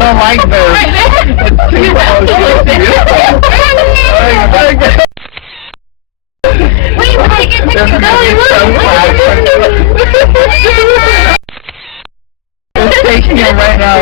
don't like this. It's too close. Wait, when I get pictures, It's taking it right now.